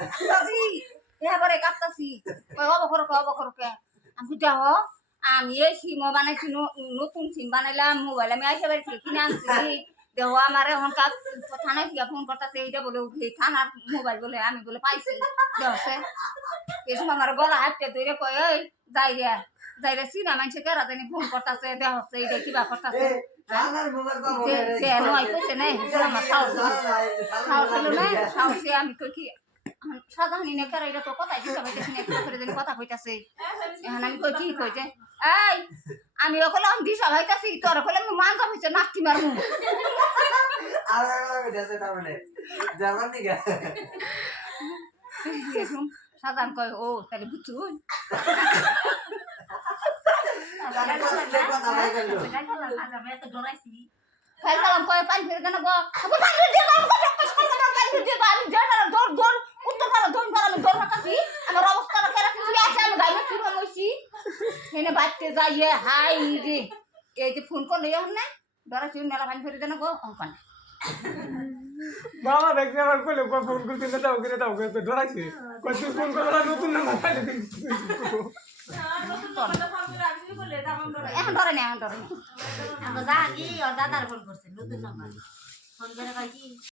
কাঁপতাছি এবারে কাঁপতাছি কই অবখরকে আমি দেহ আমি এই সিম বানাইছি নতুন সিম বানাইলাম মোবাইল আমি আইসা বাড়ি থেকে কিনে আনছি দেহ আমার এখন কাজ থানায় গিয়া ফোন করতেছে এইটা বলে থানার মোবাইল বলে আমি বলে পাইছি দেহছে এই সময় আমার গলা হাঁটতে ধরে কয় এই যাইরে সিনা মানুষে কেরা জানি ফোন করতেছে দেহছে এইটা কিবা করতেছে নয় কইছে নাই আমার সাহস হলো না সাহসে আমি কই কি সাধারণ নেকার এটা তো কথাই দিতে পাইতেছি না করে জানি কথা কইতাছে এখন আমি কই কি কইছে এই আমি ওকলে আমি দিশা ভাইতাছি তোর ওকলে আমি মানতা হইছে নাকি মারমু সাধারণ কয় ও তাহলে বুঝুন ফেললাম কয় পানি ফেলে দেন গো আমি জানার দৌড় উত্তর পাড়া দৌড় পাড়া আমি দৌড় রাখাছি আমার অবস্থাটা কেরা কিছু আছে আমি গাইলে কি হইছি এনে বাইতে যাইয়ে হাই রে এই যে ফোন করলে এখন না ধরাছি মেলা পানি ফেলে দেন গো অঙ্কন বাবা দেখতে আমার কইলে ফোন করতে দাও ধরাইছে কই তুই ফোন করলা নতুন নাম্বার পাইলে এখন ধরে না এখন ধরে না আমরা যা কি ওর দাদার ফোন করছে নতুন নাম্বার ফোন করে কয় কি